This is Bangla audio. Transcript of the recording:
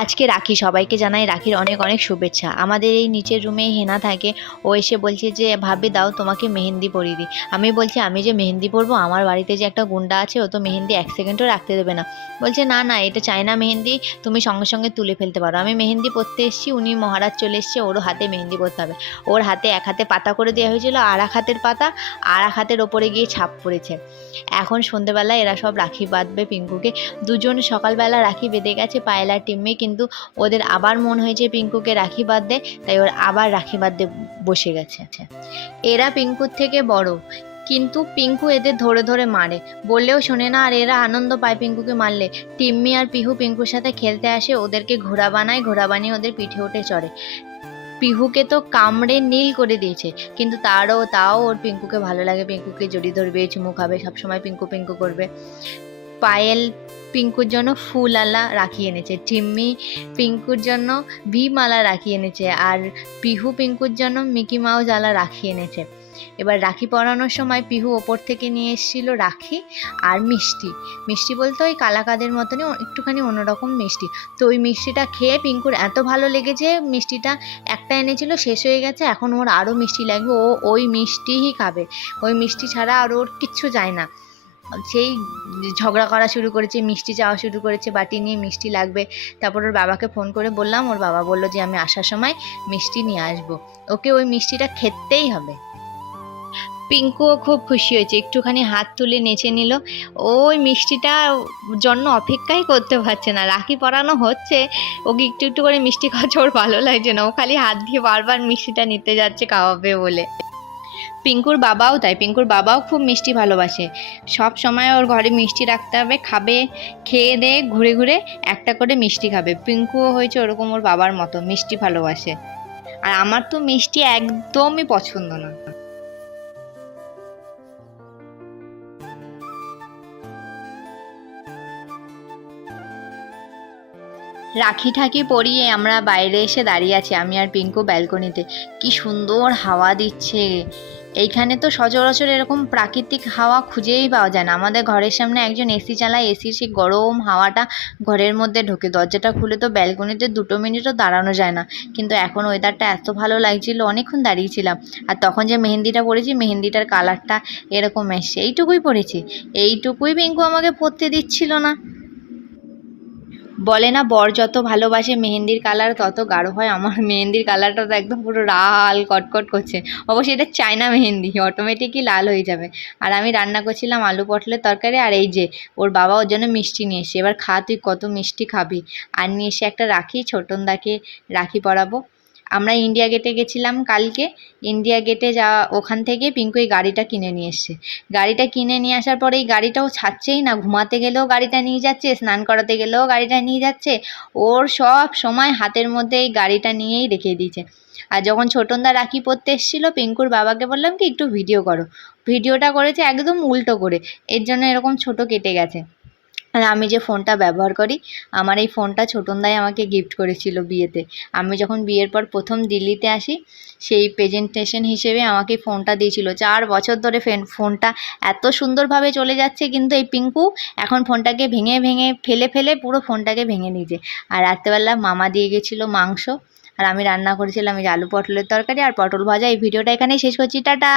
আজকে রাখি, সবাইকে জানাই রাখির অনেক অনেক শুভেচ্ছা। আমাদের এই নিচের রুমে হেনা থাকে, ও এসে বলছে যে ভাবি দাও তোমাকে মেহেন্দি পরিয়ে দিই। আমি বলছি আমি যে মেহেন্দি পরবো, আমার বাড়িতে যে একটা গুন্ডা আছে ও তো মেহেন্দি এক সেকেন্ডও রাখতে দেবে না। বলছে না না, এটা চায়না মেহেন্দি, তুমি সঙ্গে সঙ্গে তুলে ফেলতে পারো। আমি মেহেন্দি পরতে এসেছি, উনি মহারাজ চলে এসছে, ওরও হাতে মেহেন্দি পরতে হবে। ওর হাতে এক হাতে পাতা করে দেওয়া হয়েছিল, আর এক হাতের পাতা আর এক হাতের ওপরে গিয়ে ছাপ পড়েছে। এখন সন্ধেবেলা এরা সব রাখি বাঁধবে পিঙ্কুকে। দুজন সকালবেলা রাখি বেঁধে গেছে, পায়েলার টিম্মি, কিন্তু ওদের আবার মন হয়েছে পিঙ্কুকে রাখি বাঁধতে, তাই ওর আবার রাখি বাঁধতে বসে গেছে। এরা পিঙ্কুর থেকে বড়, কিন্তু পিঙ্কু এদের ধরে ধরে মারে, বললেও শোনে না, আর এরা আনন্দ পায় পিঙ্কুকে মারলে। টিম্মি আর পিহু পিঙ্কুর সাথে খেলতে আসে, ওদেরকে ঘোড়া বানায়, ঘোড়া বানিয়ে ওদের পিঠে উঠে চড়ে। পিহুকে তো কামড়ে নীল করে দিয়েছে, কিন্তু তাও ওর পিঙ্কুকে ভালো লাগে, পিঙ্কুকে জড়িয়ে ধরবে, চুমু খাবে, সবসময় পিঙ্কু পিঙ্কু করবে। পায়েল পিঙ্কুর জন্য ফুলওয়ালা রাখি এনেছে, টিম্মি পিঙ্কুর জন্য ভি-মালা রাখি এনেছে, আর পিহু পিঙ্কুর জন্য মিকি মাউস আলা রাখি এনেছে। এবার রাখি পরানোর সময় পিহু ওপর থেকে নিয়ে এসেছিল রাখি আর মিষ্টি। মিষ্টি বলতে ওই কালাকাদের মতনই একটুখানি অন্যরকম মিষ্টি। তো ওই মিষ্টিটা খেয়ে পিঙ্কুর এত ভালো লেগেছে, মিষ্টিটা একটা এনেছিল, শেষ হয়ে গেছে, এখন ওর আরও মিষ্টি লাগবে, ও ওই মিষ্টিই খাবে, ওই মিষ্টি ছাড়া আর ওর কিচ্ছু যায় না। সেই ঝগড়া করা শুরু করেছে, মিষ্টি চাওয়া শুরু করেছে, বাটি নিয়ে মিষ্টি লাগবে। তারপর ওর বাবাকে ফোন করে বললাম, ওর বাবা বললো যে আমি আসার সময় মিষ্টি নিয়ে আসবো, ওকে ওই মিষ্টিটা খেতেই হবে। পিঙ্কুও খুব খুশি হয়েছে, একটুখানি হাত তুলে নেচে নিল। ওই মিষ্টিটা জন্য অপেক্ষাই করতে পারছে না, রাখি পরানো হচ্ছে, ওকে একটু একটু করে মিষ্টি খাওয়াচ্ছে, ওর ভালো লাগছে না, ও খালি হাত দিয়ে বারবার মিষ্টিটা নিতে যাচ্ছে খাওয়াবে বলে। পিঙ্কুর বাবাও তাই, পিঙ্কুর বাবাও খুব মিষ্টি ভালোবাসে, সব সময় ওর ঘরে মিষ্টি রাখতে হবে, খাবে, খেয়ে দিয়ে ঘুরে ঘুরে একটা করে মিষ্টি খাবে। পিঙ্কুও হয়েছে ওরকম, ওর বাবার মতো মিষ্টি ভালোবাসে। আর আমার তো মিষ্টি একদমই পছন্দ না। রাখি ঠাকি পরিয়ে আমরা বাইরে এসে দাঁড়িয়ে আছি, আমি আর পিঙ্কু ব্যালকনিতে। কি সুন্দর হাওয়া দিচ্ছে, এইখানে তো সচরাচর এরকম প্রাকৃতিক হাওয়া খুঁজেই পাওয়া যায় না। আমাদের ঘরের সামনে একজন এসি চালায়, এসির সেই গরম হাওয়াটা ঘরের মধ্যে ঢোকে, দরজাটা খুলে তো ব্যালকনিতে 2 মিনিটও দাঁড়ানো যায় না। কিন্তু এখন ওয়েদারটা এত ভালো লাগছিল, অনেকক্ষণ দাঁড়িয়েছিলাম। আর তখন যে মেহেন্দিটা পরেছি, মেহেন্দিটার কালারটা এরকম এসছে, এইটুকুই পরেছি, এইটুকুই পিঙ্কু আমাকে পরতে দিচ্ছিল না। বলে না বর যত ভালোবাসে মেহেন্দির কালার তত গাঢ় হয়, আমার মেহেন্দির কালারটা তো একদম পুরো লাল কটকট করছে। অবশ্যই এটা চায়না মেহেন্দি, অটোমেটিকই লাল হয়ে যাবে। আর আমি রান্না করছিলাম আলু পটলের তরকারি, আর এই যে ওর বাবা ওর জন্য মিষ্টি নিয়ে এসে, এবার খা তুই কত মিষ্টি খাবি। আর নিয়ে এসে একটা রাখি, ছোটনদাকে রাখি পরাবো। আমরা ইন্ডিয়া গেটে গেছিলাম কালকে, ইন্ডিয়া গেটে ওখান থেকে পিঙ্কু এই গাড়িটা কিনে নিয়ে এসছে। গাড়িটা কিনে নিয়ে আসার পরে এই গাড়িটাও ছাড়ছেই না, ঘুমাতে গেলেও গাড়িটা নিয়ে যাচ্ছে, স্নান করাতে গেলেও গাড়িটা নিয়ে যাচ্ছে, ওর সব সময় হাতের মধ্যে এই গাড়িটা নিয়েই রেখে দিয়েছে। আর যখন ছোটনদা রাখি পরতে এসেছিলো, পিঙ্কুর বাবাকে বললাম কি একটু ভিডিও করো, ভিডিওটা করেছে একদম উল্টো করে, এর জন্য এরকম ছোট কেটে গেছে। আর আমি যে ফোনটা ব্যবহার করি, আমার এই ফোনটা ছোটনদাই আমাকে গিফট করেছিল বিয়েতে। আমি যখন বিয়ের পর প্রথম দিল্লিতে আসি, সেই প্রেজেন্টেশন হিসেবে আমাকে ফোনটা দিয়েছিল। 4 বছর ধরে ফোনটা এত সুন্দরভাবে চলে যাচ্ছে, কিন্তু এই পিঙ্কু এখন ফোনটাকে ভেঙে ভেঙে ফেলে ফেলে পুরো ফোনটাকে ভেঙে দিয়েছে। আর রাত্রেবেলা মামা দিয়ে গেছিলো মাংস, আর আমি রান্না করেছিলাম এই যে আলু পটলের তরকারি আর পটল ভাজা। এই ভিডিওটা এখানেই শেষ করছি, টাটা।